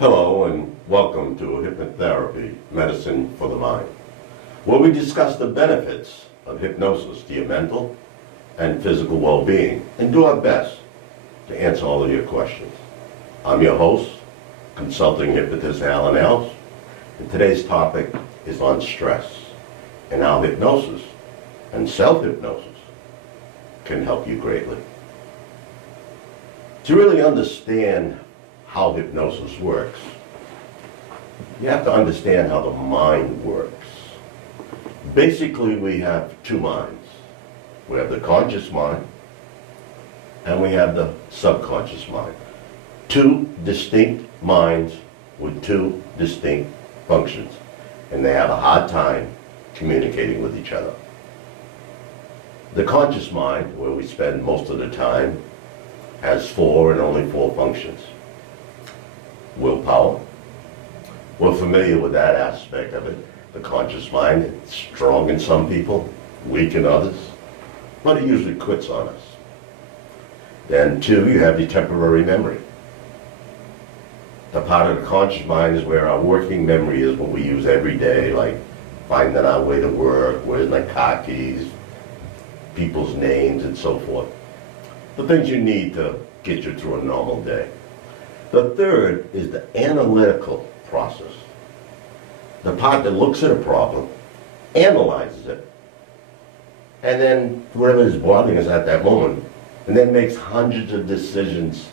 Hello and welcome to Hypnotherapy, Medicine for the Mind, where we discuss the benefits of hypnosis to your mental and physical well-being and do our best to answer all of your questions. I'm your host, consulting hypnotist Alves, and today's topic is on stress and how hypnosis and self-hypnosis can help you greatly. To really understand how hypnosis works, you have to understand how the mind works. Basically, we have two minds. We have the conscious mind and we have the subconscious mind. Two distinct minds with two distinct functions, and they have a hard time communicating with each other. The conscious mind, where we spend most of the time, has four and only four functions. Willpower. We're familiar with that aspect of it. The conscious mind, it's strong in some people, weak in others, but it usually quits on us. Then two, you have the temporary memory. The part of the conscious mind is where our working memory is, what we use every day, like finding our way to work, where's my car keys, people's names and so forth. The things you need to get you through a normal day. The third is the analytical process. The part that looks at a problem, analyzes it, and then whatever is bothering us at that moment, and then makes hundreds of decisions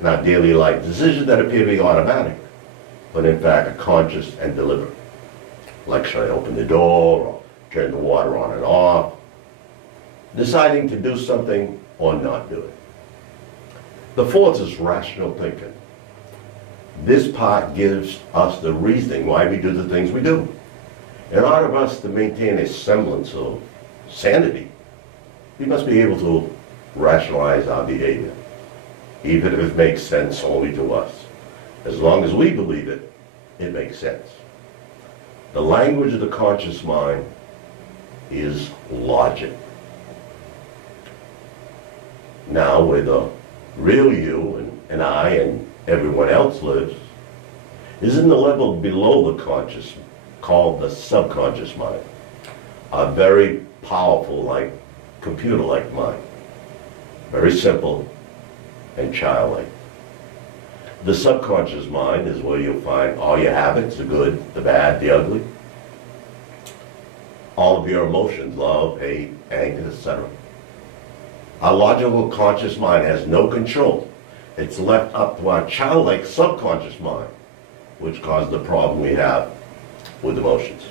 in our daily life, decisions that appear to be automatic, but in fact are conscious and deliberate. Like, should I open the door, or turn the water on and off? Deciding to do something or not do it. The fourth is rational thinking. This part gives us the reasoning why we do the things we do. In order for us to maintain a semblance of sanity, we must be able to rationalize our behavior, even if it makes sense only to us. As long as we believe it, it makes sense. The language of the conscious mind is logic. Now, where the real you and I and everyone else lives is in the level below the conscious, called the subconscious mind. A very powerful, like computer-like mind. Very simple and childlike. The subconscious mind is where you'll find all your habits, the good, the bad, the ugly. All of your emotions, love, hate, anger, etc. Our logical conscious mind has no control. It's left up to our childlike subconscious mind, which caused the problem we have with emotions.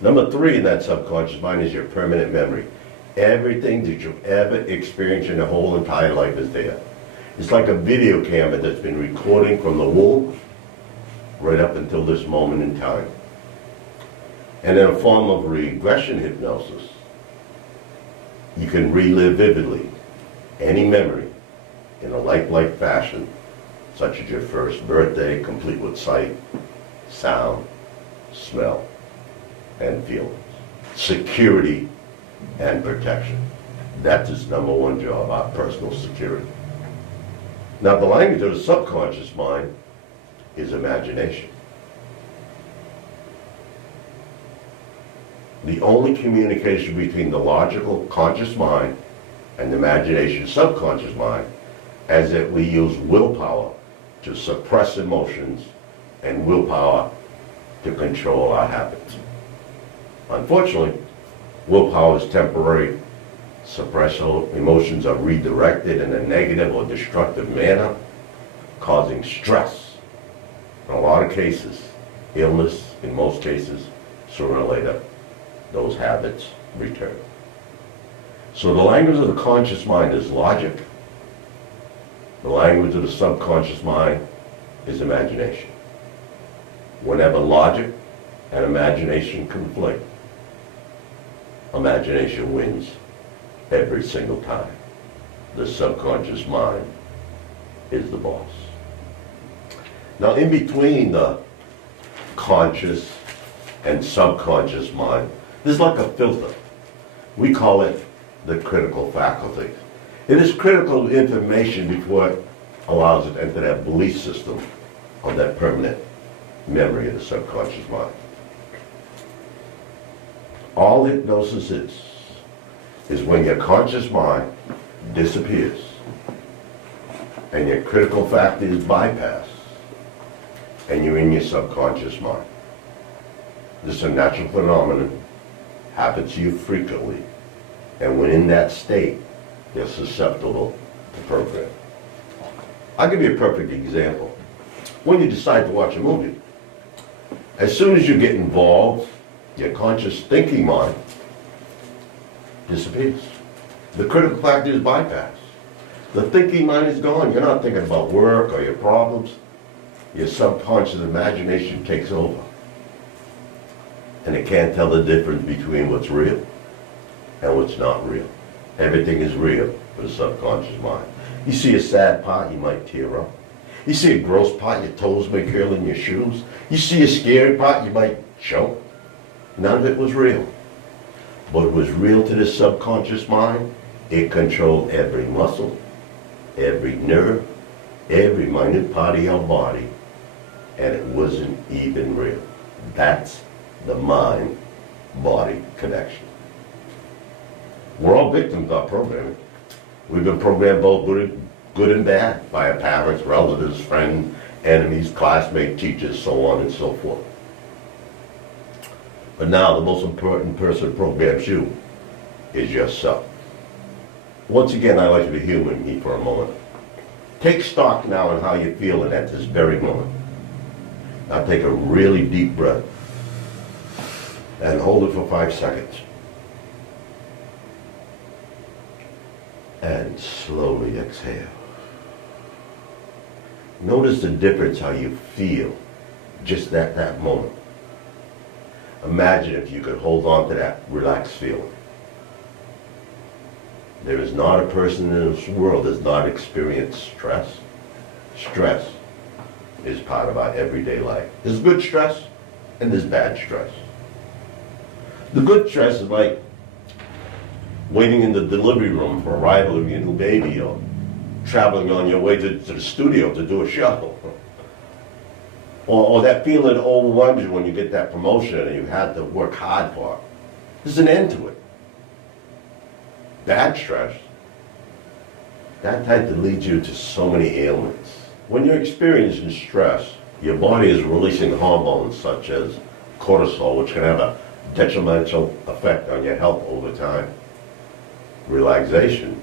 Number three in that subconscious mind is your permanent memory. Everything that you've ever experienced in your whole entire life is there. It's like a video camera that's been recording from the womb right up until this moment in time. And in a form of regression hypnosis, you can relive vividly any memory in a lifelike fashion, such as your first birthday, complete with sight, sound, smell, and feelings. Security and protection. That's its number one job, our personal security. Now, the language of the subconscious mind is imagination. The only communication between the logical conscious mind and the imagination subconscious mind is that we use willpower to suppress emotions and willpower to control our habits. Unfortunately, willpower is temporary. Suppressed emotions are redirected in a negative or destructive manner, causing stress. In a lot of cases, illness, in most cases, sooner or later, those habits return. So the language of the conscious mind is logic. The language of the subconscious mind is imagination. Whenever logic and imagination conflict, imagination wins every single time. The subconscious mind is the boss. Now, in between the conscious and subconscious mind, there's like a filter. We call it the critical faculty. It is critical information before it allows it to enter that belief system of that permanent memory of the subconscious mind. All hypnosis is when your conscious mind disappears and your critical factor is bypassed and you're in your subconscious mind. This is a natural phenomenon, happens to you frequently, and when in that state, you're susceptible to program. I'll give you a perfect example. When you decide to watch a movie, as soon as you get involved, your conscious thinking mind disappears. The critical factor is bypassed. The thinking mind is gone. You're not thinking about work or your problems. Your subconscious imagination takes over. And it can't tell the difference between what's real and what's not real. Everything is real for the subconscious mind. You see a sad part, you might tear up. You see a gross part, your toes may curl in your shoes. You see a scary part, you might choke. None of it was real. But it was real to the subconscious mind. It controlled every muscle, every nerve, every minute part of your body, and it wasn't even real. That's the mind-body connection. We're all victims of programming. We've been programmed both good and bad by our parents, relatives, friends, enemies, classmates, teachers, so on and so forth. But now the most important person who programs you is yourself. Once again, I'd like you to humor me for a moment. Take stock now in how you're feeling at this very moment. Now take a really deep breath and hold it for 5 seconds. And slowly exhale. Notice the difference how you feel just at that moment. Imagine if you could hold on to that relaxed feeling. There is not a person in this world that does not experience stress. Stress is part of our everyday life. There's good stress and there's bad stress. The good stress is like waiting in the delivery room for arrival of your new baby, or traveling on your way to the studio to do a show. Or that feeling that overwhelms you when you get that promotion and you had to work hard for it. There's an end to it. Bad stress, that type that leads you to so many ailments. When you're experiencing stress, your body is releasing hormones such as cortisol, which can have a detrimental effect on your health over time. Relaxation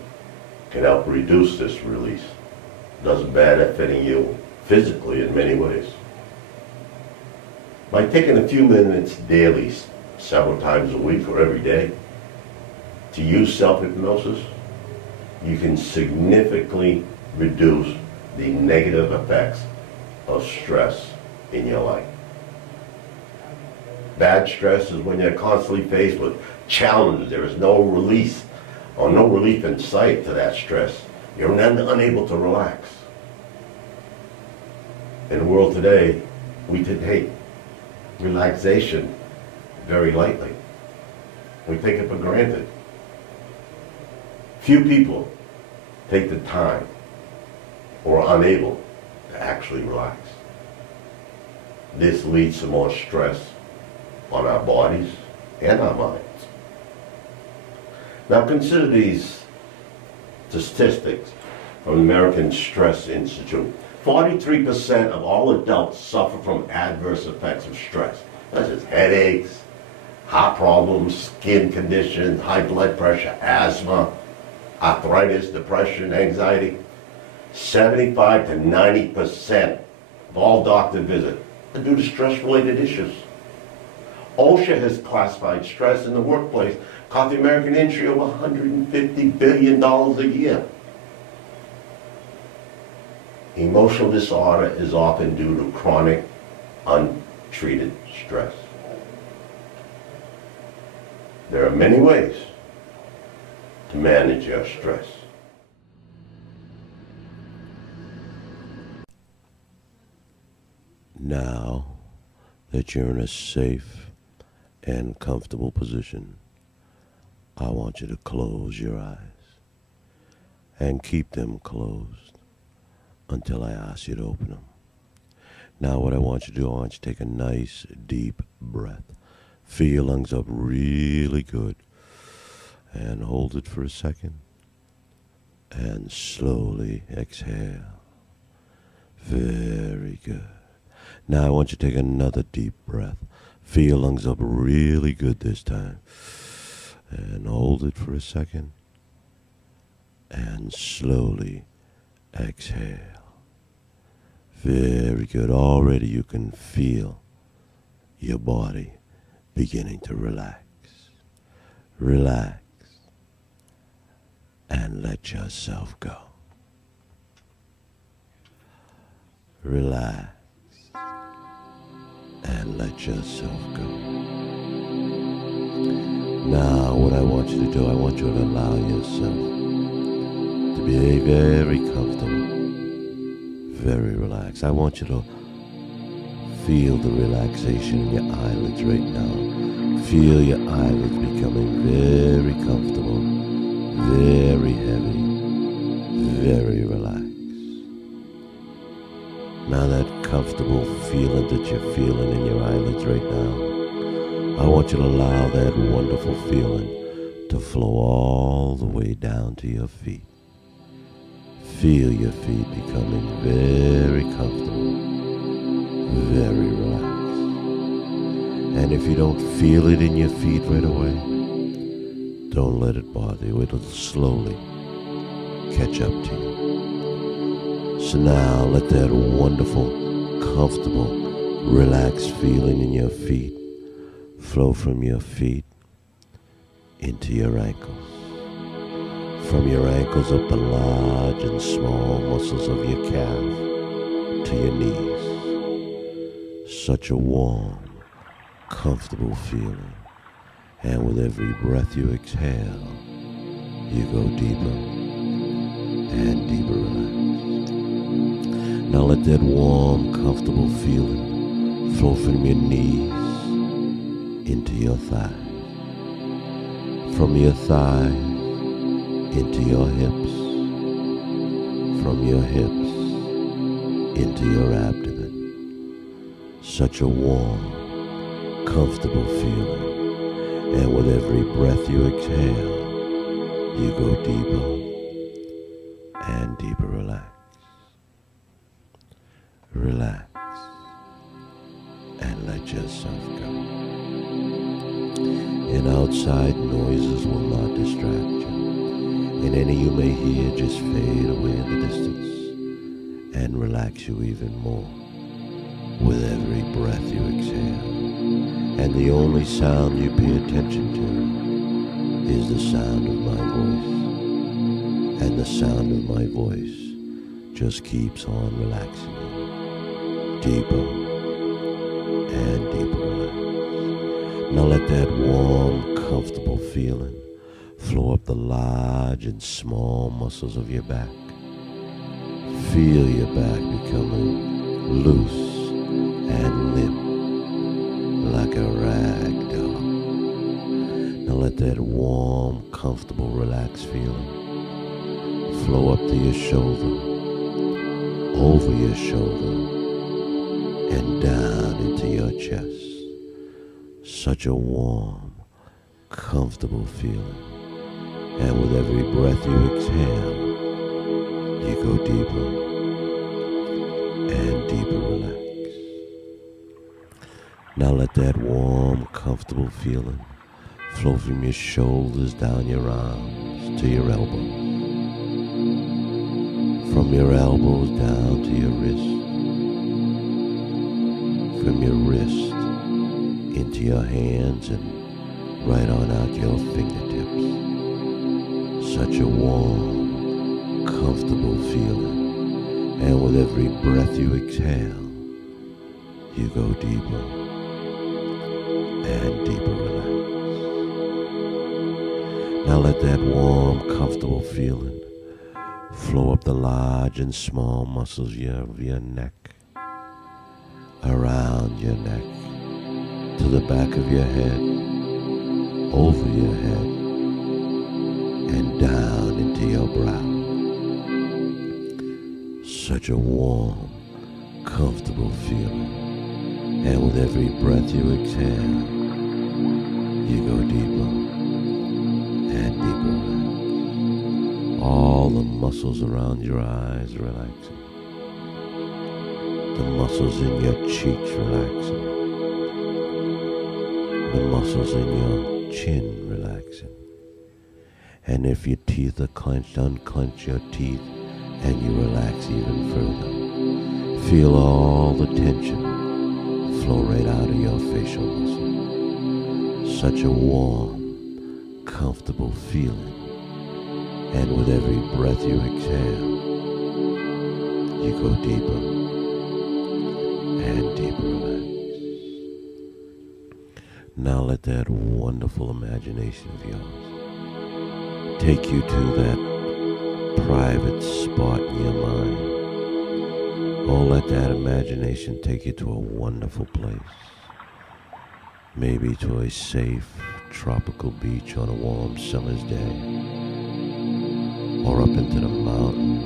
can help reduce this release. It doesn't benefit you physically in many ways. By taking a few minutes daily, several times a week or every day, to use self-hypnosis, you can significantly reduce the negative effects of stress in your life. Bad stress is when you're constantly faced with challenges. There is no release or no relief in sight to that stress. You're unable to relax. In the world today, we take relaxation very lightly. We take it for granted. Few people take the time or are unable to actually relax. This leads to more stress on our bodies and our minds. Now consider these statistics from the American Stress Institute. 43% of all adults suffer from adverse effects of stress. That's just headaches, heart problems, skin conditions, high blood pressure, asthma, arthritis, depression, anxiety. 75 to 90% of all doctor visits are due to stress-related issues. OSHA has classified stress in the workplace cost the American industry over $150 billion a year. Emotional disorder is often due to chronic, untreated stress. There are many ways to manage your stress. Now that you're in a safe and comfortable position, I want you to close your eyes and keep them closed until I ask you to open them. Now what I want you to do, I want you to take a nice deep breath. Fill your lungs up really good. And hold it for a second. And slowly exhale. Very good. Now I want you to take another deep breath. Fill your lungs up really good this time. And hold it for a second. And slowly exhale. Very good. Already you can feel your body beginning to relax. Relax. And let yourself go. Relax. And let yourself go. Now what I want you to do, I want you to allow yourself to be very comfortable, very relaxed. I want you to feel the relaxation in your eyelids right now. Feel your eyelids becoming very comfortable, very heavy, very relaxed. Now that comfortable feeling that you're feeling in your eyelids right now, I want you to allow that wonderful feeling to flow all the way down to your feet. Feel your feet becoming very comfortable, very relaxed. And if you don't feel it in your feet right away, don't let it bother you. It'll slowly catch up to you. So now let that wonderful, comfortable, relaxed feeling in your feet flow from your feet into your ankles. From your ankles up the large and small muscles of your calf to your knees. Such a warm, comfortable feeling. And with every breath you exhale, you go deeper and deeper relaxed. Now let that warm, comfortable feeling flow from your knees into your thighs. From your thighs into your hips. From your hips into your abdomen. Such a warm, comfortable feeling. And with every breath you exhale, you go deeper and deeper relaxed. Relax and let yourself go. And outside noises will not distract you. And any you may hear just fade away in the distance and relax you even more with every breath you exhale. And the only sound you pay attention to is the sound of my voice. And the sound of my voice just keeps on relaxing you. Deeper and deeper relaxed. Now let that warm, comfortable feeling flow up the large and small muscles of your back. Feel your back becoming loose and limp like a rag doll. Now let that warm, comfortable, relaxed feeling flow up to your shoulder, over your shoulder, and down into your chest. Such a warm, comfortable feeling. And with every breath you exhale, you go deeper and deeper relaxed. Now let that warm, comfortable feeling flow from your shoulders down your arms to your elbows. From your elbows down to your wrist. From your wrist into your hands and right on out your fingertips. Such a warm, comfortable feeling. And with every breath you exhale, you go deeper and deeper relaxed. Now let that warm, comfortable feeling flow up the large and small muscles of your neck, around your neck, to the back of your head, over your head, and down into your brow. Such a warm, comfortable feeling. And with every breath you exhale, you go deeper and deeper. All the muscles around your eyes relaxing. The muscles in your cheeks relaxing. The muscles in your chin relaxing. And if your teeth are clenched, unclench your teeth and you relax even further. Feel all the tension flow right out of your facial muscle. Such a warm, comfortable feeling. And with every breath you exhale, you go deeper and deeper relax. Now let that wonderful imagination of yours take you to that private spot in your mind. Oh, let that imagination take you to a wonderful place. Maybe to a safe, tropical beach on a warm summer's day. Or up into the mountains,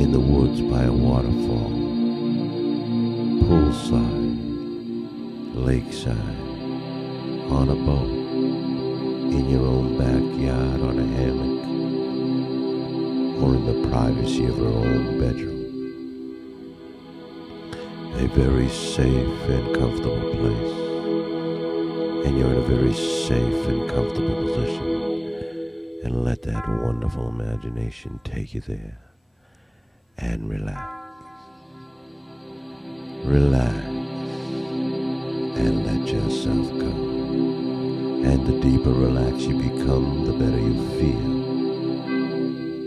in the woods by a waterfall, poolside, lakeside, on a boat, in your own backyard on a hammock, or in the privacy of your own bedroom. A very safe and comfortable place, and you're in a very safe and comfortable position. And let that wonderful imagination take you there and relax. Relax and let yourself go. And the deeper relax you become, the better you feel.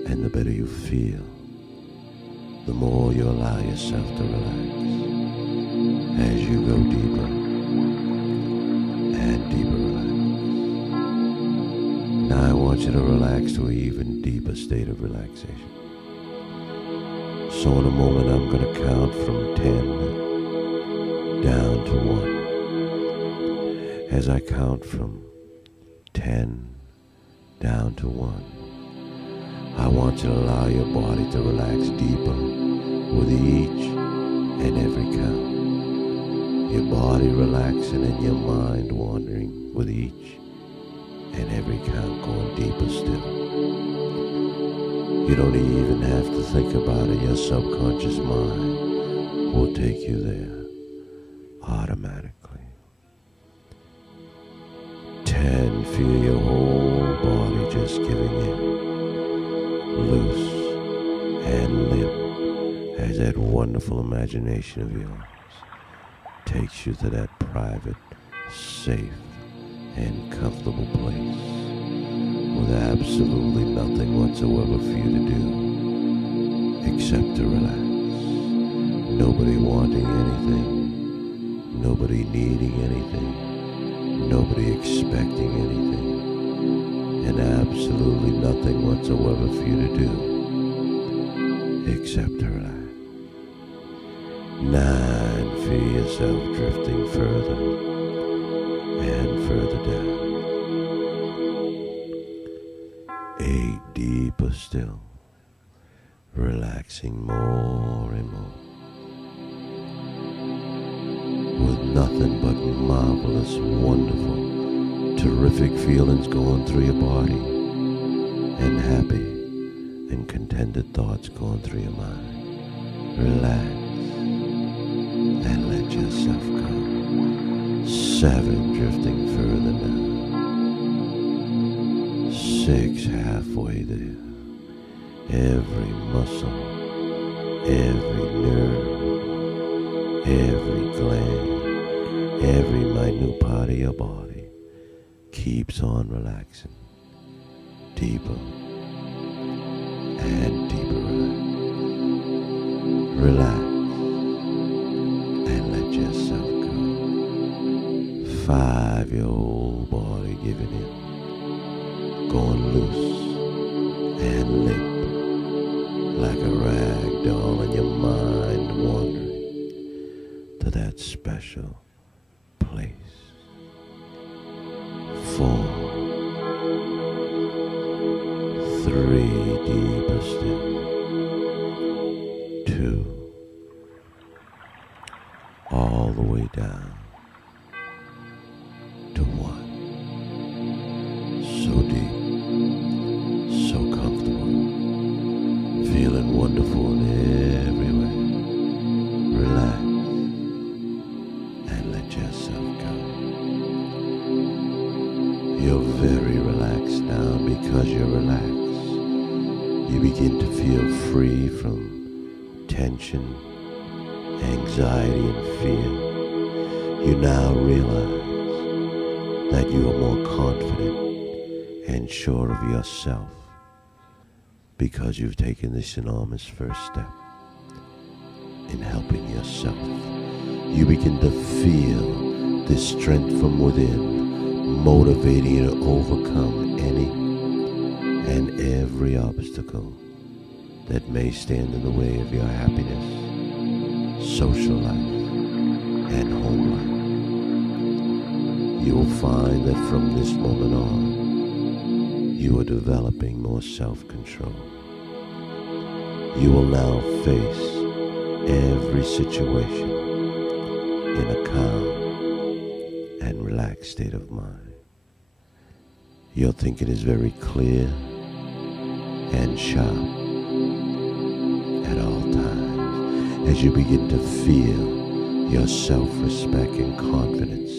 And the better you feel, the more you allow yourself to relax as you go deeper and deeper relax. Now I want you to relax to an even deeper state of relaxation. So in a moment I'm going to count from 10 down to 1. As I count from 10 down to 1, I want you to allow your body to relax deeper with each and every count. Your body relaxing and your mind wandering with each and every count, going deeper still. You don't even have to think about it. Your subconscious mind will take you there automatically. 10, feel your whole body just giving in, loose and limp, as that wonderful imagination of yours takes you to that private, safe, and comfortable place with absolutely nothing whatsoever for you to do except to relax. Nobody wanting anything, nobody needing anything, nobody expecting anything, and absolutely nothing whatsoever for you to do except to relax. 9, feel yourself drifting further and further down. 8, deeper still, relaxing more and more, with nothing but marvelous, wonderful, terrific feelings going through your body, and happy and contented thoughts going through your mind. Relax and let yourself go. 7, drifting further now. 6, halfway there. Every muscle, every nerve, every gland, every minute part of your body keeps on relaxing. Deeper and deeper relax. Relax and let yourself go. 5, your whole body giving in, going loose and limp like a rag doll, and your mind wandering to that special place. 4, 3, deeper still. 2, down to one. So deep, so comfortable, feeling wonderful in every way. Relax and let yourself go. You're very relaxed now. Because you're relaxed, you begin to feel free from tension, anxiety, and fear. You now realize that you are more confident and sure of yourself because you've taken this enormous first step in helping yourself. You begin to feel this strength from within, motivating you to overcome any and every obstacle that may stand in the way of your happiness, social life, and home life. You will find that from this moment on, you are developing more self-control. You will now face every situation in a calm and relaxed state of mind. Your thinking is very clear and sharp at all times as you begin to feel your self-respect and confidence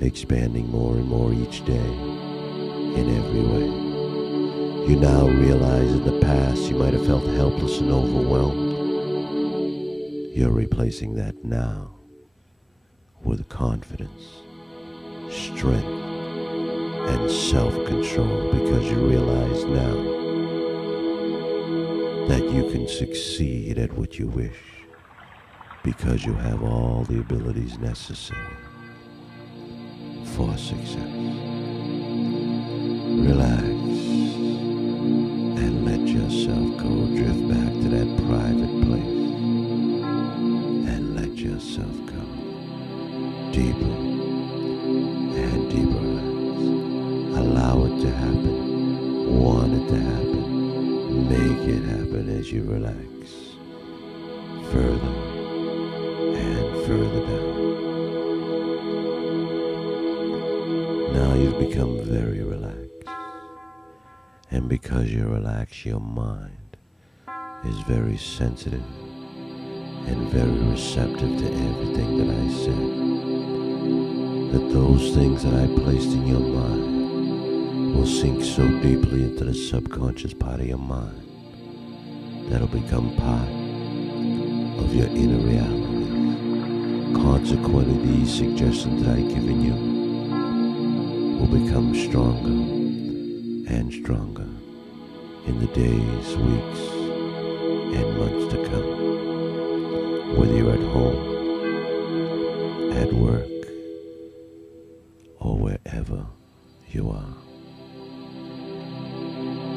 expanding more and more each day in every way. You now realize in the past you might have felt helpless and overwhelmed. You're replacing that now with confidence, strength, and self-control because you realize now that you can succeed at what you wish because you have all the abilities necessary for success. Relax and let yourself go. Drift back to that private place and let yourself go. Deeper and deeper relax. Allow it to happen. Want it to happen. Make it happen as you relax. Further and further down. Now you've become very relaxed. And because you're relaxed, your mind is very sensitive and very receptive to everything that I said. That those things that I placed in your mind will sink so deeply into the subconscious part of your mind that'll become part of your inner reality. Consequently, these suggestions that I've given you will become stronger and stronger in the days, weeks, and months to come. Whether you're at home, at work, or wherever you are.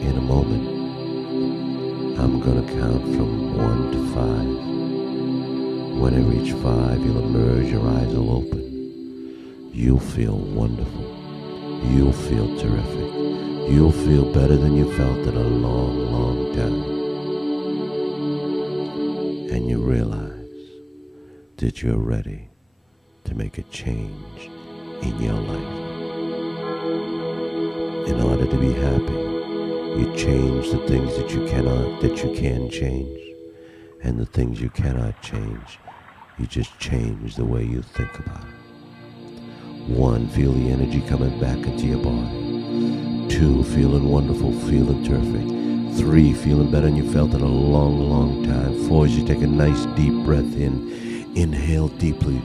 In a moment, I'm going to count from 1 to 5. When I reach 5, you'll emerge, your eyes will open. You'll feel wonderful. You'll feel terrific. You'll feel better than you felt in a long, long time. And you realize that you're ready to make a change in your life. In order to be happy, you change the things that you can change, and the things you cannot change, you just change the way you think about it. 1, feel the energy coming back into your body. 2, feeling wonderful, feeling terrific. 3, feeling better than you felt in a long, long time. 4, as you take a nice deep breath in, inhale deeply,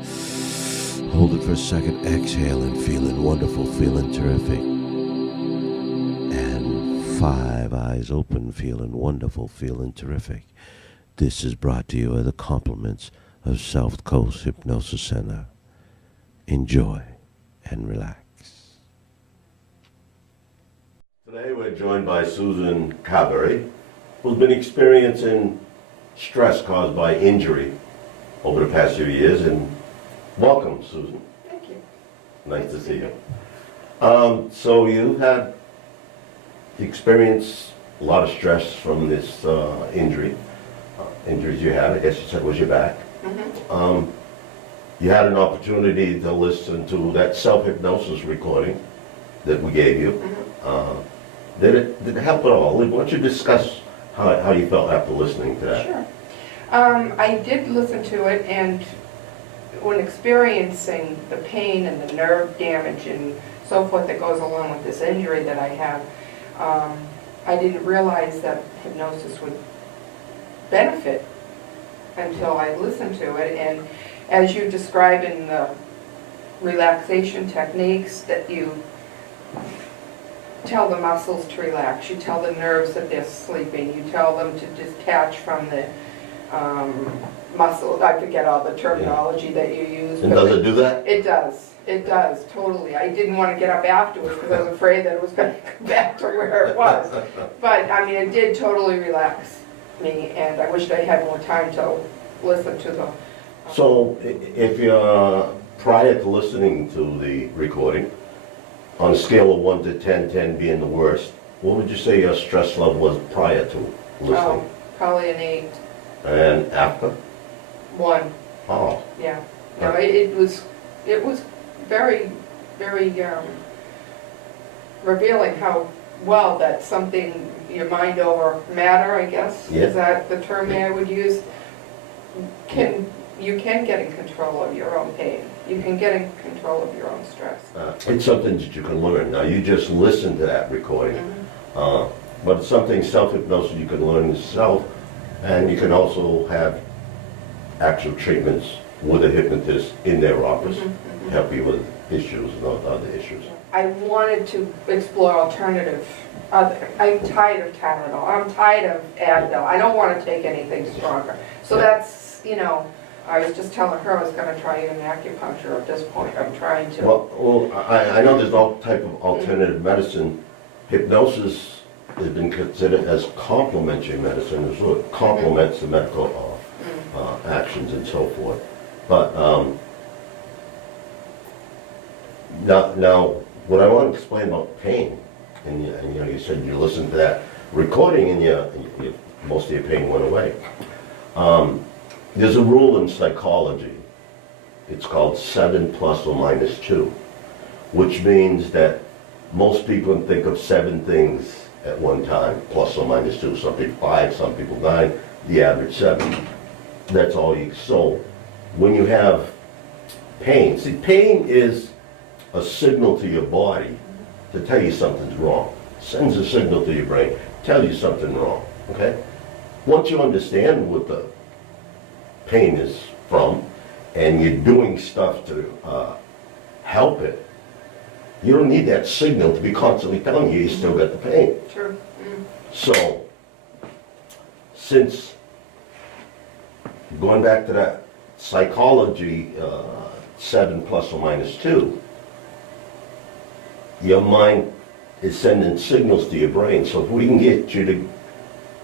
hold it for a second, exhale, and feeling wonderful, feeling terrific. 5, eyes open, feeling wonderful, feeling terrific. This is brought to you by the compliments of South Coast Hypnosis Center. Enjoy and relax. Today we're joined by Susan Carberry, who's been experiencing stress caused by injury over the past few years. And welcome, Susan. Thank you. Nice to see you. So you had experienced a lot of stress from this injuries you had. I guess you said was your back. Mm-hmm. you had an opportunity to listen to that self-hypnosis recording that we gave you. Did it help at all? Why don't you discuss how you felt after listening to that? Sure. I did listen to it, and when experiencing the pain and the nerve damage and so forth that goes along with this injury that I have, I didn't realize that hypnosis would benefit until I listened to it. And as you describe in the relaxation techniques, that you tell the muscles to relax, you tell the nerves that they're sleeping, you tell them to detach from the muscles. I forget all the terminology that you use. And does it do that? It does, totally. I didn't want to get up afterwards because I was afraid that it was going to go back to where it was. But, I mean, it did totally relax me, and I wished I had more time to listen to the... So, if you're, prior to listening to the recording, on a scale of 1 to 10, 10 being the worst, what would you say your stress level was prior to listening? Oh, probably an 8. And after? 1, Oh, yeah. No, it was very, very revealing how well that something, your mind over matter, I guess, Yeah. is that the term I would use, you can get in control of your own pain. You can get in control of your own stress. it's something that you can learn. Now, you just listened to that recording, but it's something self-hypnosis you can learn yourself, and you can also have actual treatments with a hypnotist in their office, help you with issues and other issues. I wanted to explore alternative. I'm tired of Tylenol. I'm tired of Advil. I don't want to take anything stronger. So that's, I was just telling her I was going to try even acupuncture at this point. I'm trying to. Well, I know there's all type of alternative medicine. Hypnosis has been considered as complementary medicine, as well. It complements the medical actions and so forth. But now, what I want to explain about pain, and you said you listened to that recording and most of your pain went away. There's a rule in psychology. It's called 7 plus or minus 2, which means that most people think of 7 things at one time, plus or minus 2. Some people 5, some people 9, the average 7. That's all you. So when you have pain, see, pain is a signal to your body to tell you something's wrong. Sends a signal to your brain, tells you something wrong, okay? Once you understand what the pain is from, and you're doing stuff to help it, you don't need that signal to be constantly telling you still got the pain. True. So, since going back to that psychology, 7 plus or minus 2, your mind is sending signals to your brain. So if we can get you to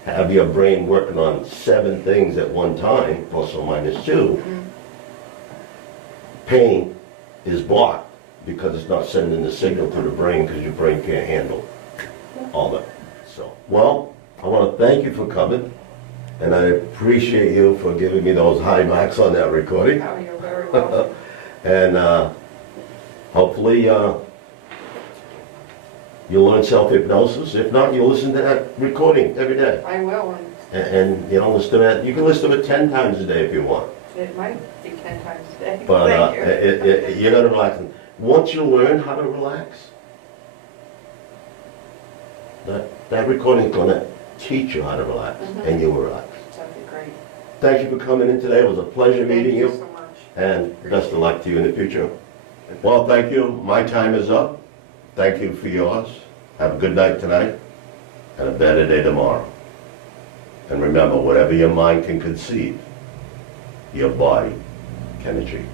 have your brain working on 7 things at one time, plus or minus 2, pain is blocked because it's not sending the signal to the brain because your brain can't handle all that. So, well, I want to thank you for coming, and I appreciate you for giving me those high marks on that recording. Oh, you're very welcome. And hopefully you'll learn self-hypnosis. If not, you'll listen to that recording every day. I will, And listen to that. You can listen to it 10 times a day if you want. it might be 10 times a day. But Thank you. you're going to relax. Once you learn how to relax, that recording is going to teach you how to relax, and you'll relax. That'd be great. Thank you for coming in today. It was a pleasure meeting you. Thank you so much. And best of luck to you in the future. Well, thank you. My time is up. Thank you for yours. Have a good night tonight and a better day tomorrow. And remember, whatever your mind can conceive, your body can achieve.